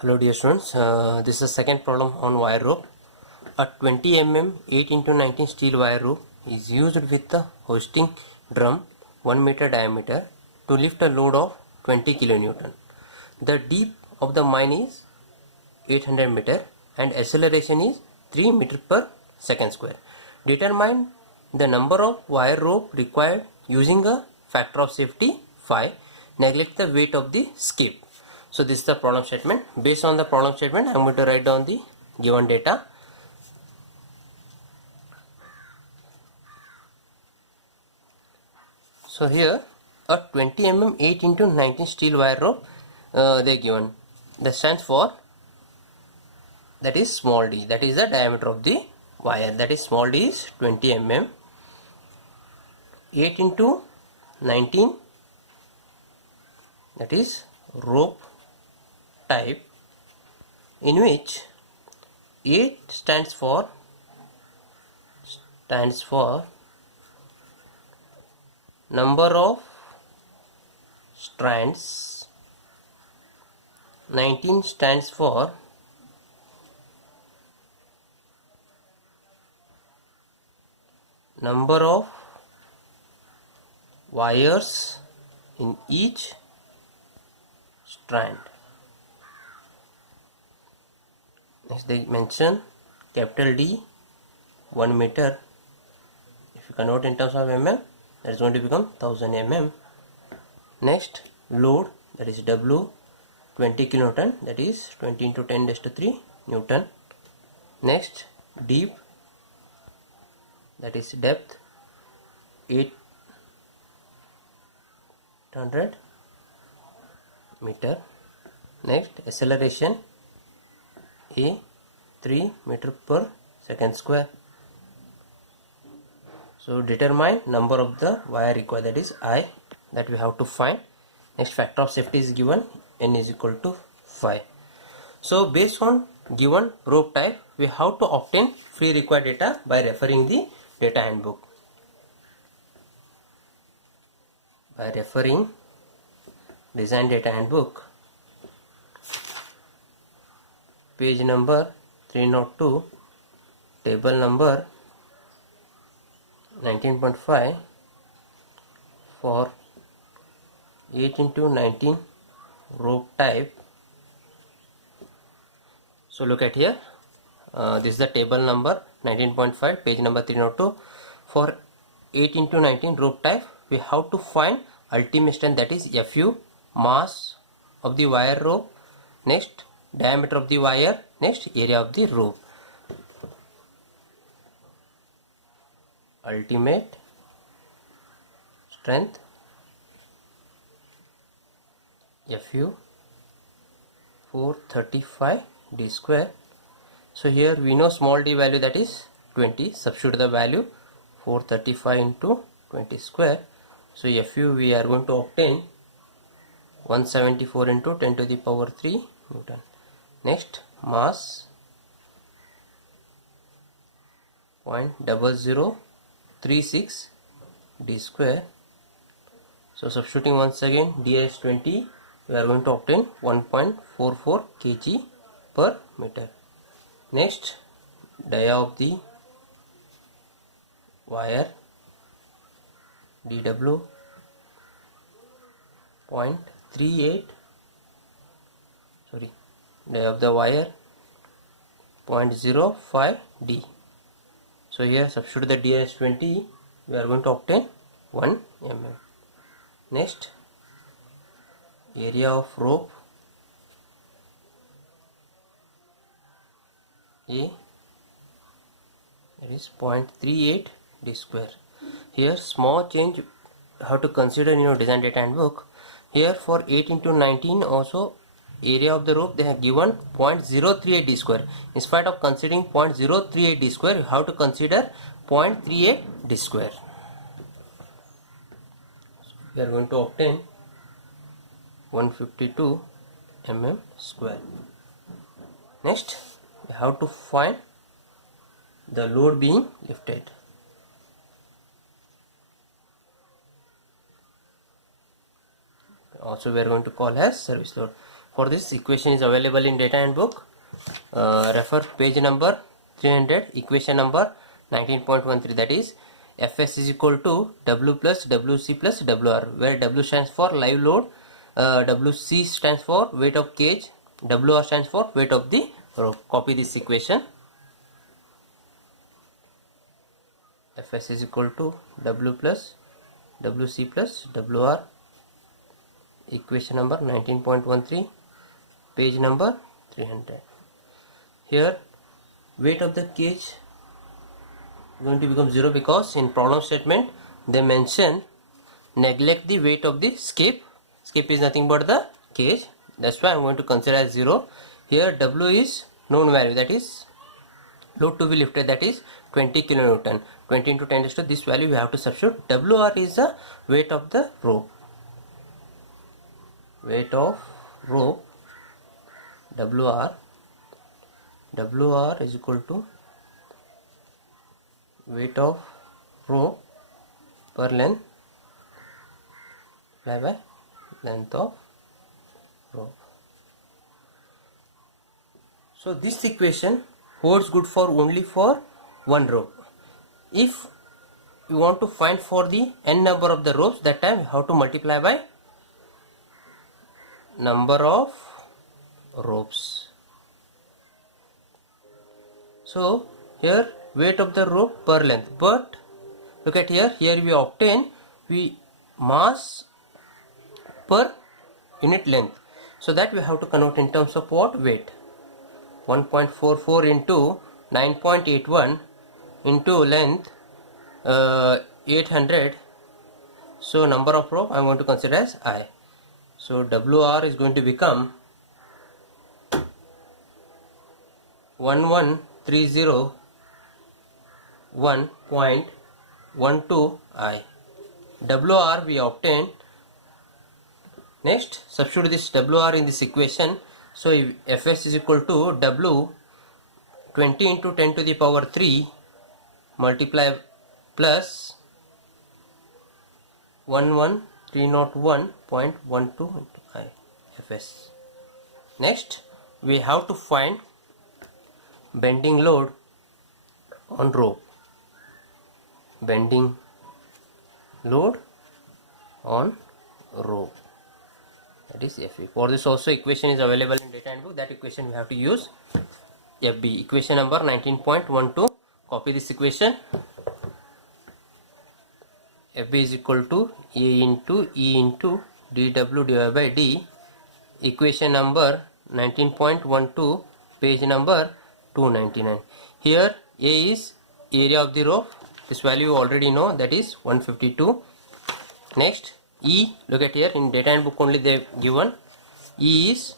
Hello dear students, this is the second problem on wire rope. A 20 mm 8 into 19 steel wire rope is used with the hoisting drum 1 meter diameter to lift a load of 20 kilonewton. The depth of the mine is 800 meter and acceleration is 3 meter per second square. Determine the number of wire rope required using a factor of safety 5. Neglect the weight of the skip. So this is the problem statement. Based on the problem statement, I am going to write down the given data. So here a 20 mm 8 into 19 steel wire rope they are given. That stands for, that is small d, that is the diameter of the wire, that is small d is 20 mm. 8 into 19, that is rope type, in which 8 stands for number of strands, 19 stands for number of wires in each strand. Next they mention capital D 1 meter. If you convert in terms of mm, that is going to become 1000 mm. Next load, that is W 20 kilonewton, that is 20 into 10 raised to 3 Newton. Next deep, that is depth 800 meter. Next acceleration A 3 meter per second square. So determine number of the wire required, that is I, that we have to find. Next factor of safety is given, n is equal to 5. So based on given rope type, we have to obtain free required data by referring the data handbook. By referring design data handbook, page number 302, table number 19.5 for 8 into 19 rope type. So look at here, this is the table number 19.5, page number 302. For 8 into 19 rope type, we have to find ultimate strength, that is Fu, mass of the wire rope, next diameter of the wire, next area of the rope. Ultimate strength Fu 435 d square. So here we know small d value, that is 20. Substitute the value 435 into 20 square. So Fu we are going to obtain 174 into 10 to the power 3 Newton. Next mass 0.0036 d square. So substituting once again d as 20, we are going to obtain 1.44 kg per meter. Next dia of the wire dw 0.38, sorry, dia of the wire 0.05 d. So here substitute the d as 20, we are going to obtain 1 mm. Next area of rope A, that is 0.38 d square. Here small change how to consider in your design data handbook. Here for 8 into 19 also area of the rope they have given 0.038 d square. In spite of considering 0.038 d square, you have to consider 0.38 d square. So we are going to obtain 152 mm square. Next we have to find the load being lifted. Also we are going to call as service load. for this equation is available in data handbook. Refer page number 300, equation number 19.13, that is Fs is equal to W plus Wc plus Wr, where W stands for live load, Wc stands for weight of cage, Wr stands for weight of the rope. Copy this equation. Fs is equal to W plus Wc plus Wr, equation number 19.13, page number 300. Here weight of the cage is going to become 0 because in problem statement they mention neglect the weight of the skip. Skip is nothing but the cage, that's why I am going to consider as 0. Here W is known value, that is load to be lifted, that is 20 kilonewton. 20 into 10 raised to this value we have to substitute. Wr is the weight of the rope. Weight of rope Wr is equal to weight of rope per length by length of rope. So this equation holds good for only for one rope. If you want to find for the n number of the ropes, that time you have to multiply by number of ropes. So here weight of the rope per length, but look at here we obtain mass per unit length, so that we have to convert in terms of what? Weight. 1.44 into 9.81 into length 800, so number of rope I am going to consider as I. So Wr is going to become 11301.12 I. Wr we obtain. Next substitute this Wr in this equation. So if Fs is equal to W 20 into 10 to the power 3 multiply plus 11301.12 into I Fs. Next we have to find bending load on rope. Bending load on rope, that is Fe. For this also equation is available in data handbook. That equation we have to use Fb, equation number 19.12. Copy this equation. Fb is equal to A into E into dW divided by d, equation number 19.12, page number 299. Here A is area of the rope, this value you already know, that is 152. Next E, look at here in data handbook only they have given, E is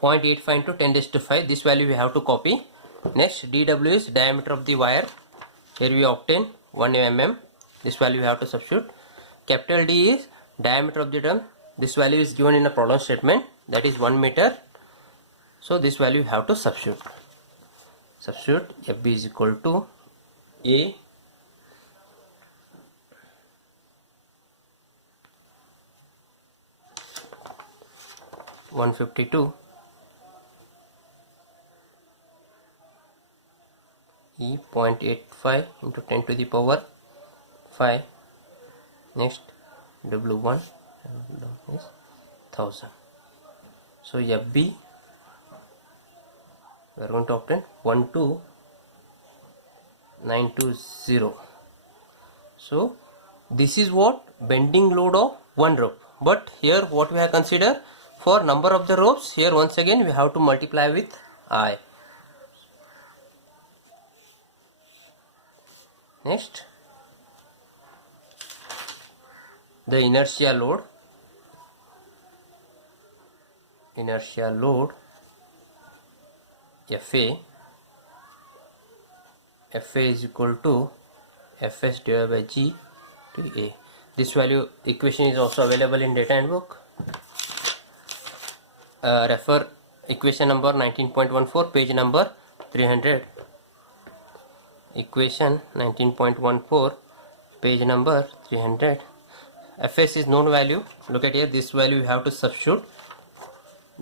0.85 into 10 raised to 5, this value we have to copy. Next dW is diameter of the wire, here we obtain 1 mm, this value we have to substitute. Capital D is diameter of the drum, this value is given in a problem statement, that is 1 meter, so this value we have to substitute. Fb is equal to A 152 E 0.85 into 10 to the power 5. Next W1 is 1000. So Fb we are going to obtain 12920. So this is what bending load of one rope. But here what we have considered for number of the ropes, here once again we have to multiply with I. Next the inertia load. Fa is equal to Fs divided by G to A. This value equation is also available in data handbook. Refer equation number 19.14, page number 300. Equation 19.14, page number 300. Fs is known value. Look at here, this value you have to substitute.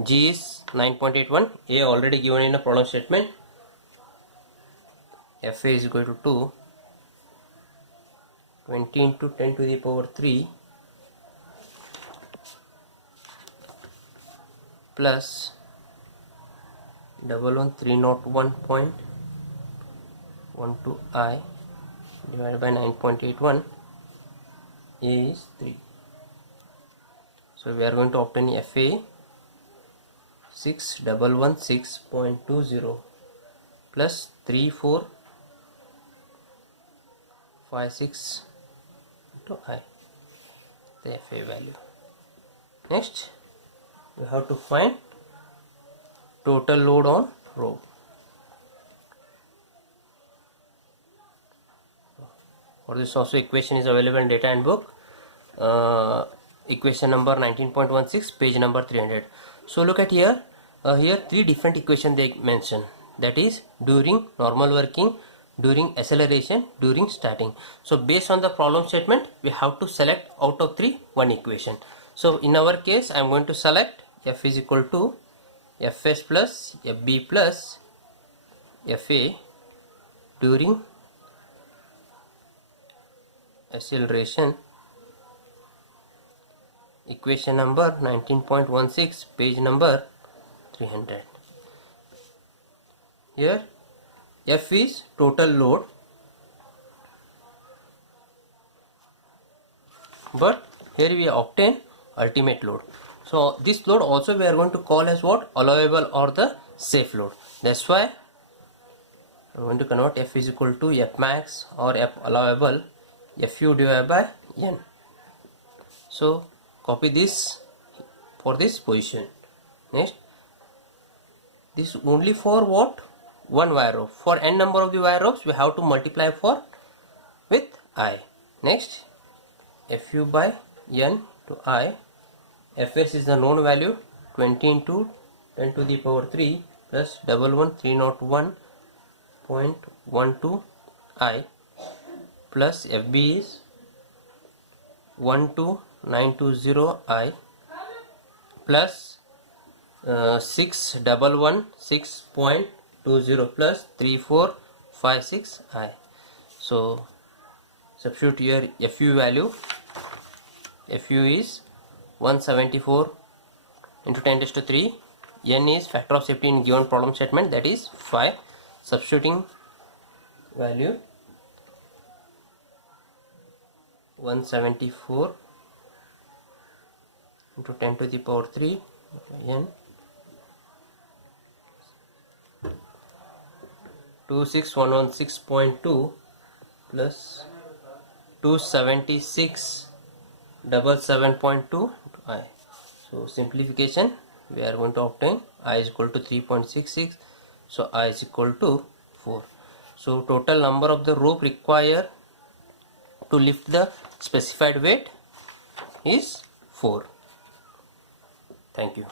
G is 9.81. A already given in a problem statement. FA is equal to 20 into 10 to the power 3 plus 11301.12i divided by 9.81 is 3. So we are going to obtain FA 6116.20 plus 3456 into I, the FA value. Next we have to find total load on rope. For this also equation is available in data handbook, equation number 19.16, page number 300. So look at here, here three different equations they mention, that is during normal working, during acceleration, during starting. So based on the problem statement we have to select out of three one equation. So in our case I am going to select F is equal to Fs plus Fb plus Fa during acceleration, equation number 19.16, page number 300. Here F is total load, but here we obtain ultimate load. So this load also we are going to call as what? Allowable or the safe load. That's why I'm going to convert F is equal to F max or F allowable Fu divided by N. So copy this for this position. Next, this only for what? One wire rope. For n number of the wire ropes we have to multiply for with I. Next, Fu by N to I. Fs is the known value, 20 into 10 to the power 3 plus 11301.12 I plus Fb is 12920 I plus 6116.20 plus 3456 I. So substitute here Fu value. Fu is 174 into 10 raised to 3. N is factor of safety in given problem statement, that is 5. Substituting value 174 into 10 to the power 3 N 26116.2 plus 276.77.2 I. So simplification, we are going to obtain I is equal to 3.66, so I is equal to 4. So total number of the rope required to lift the specified weight is 4. Thank you.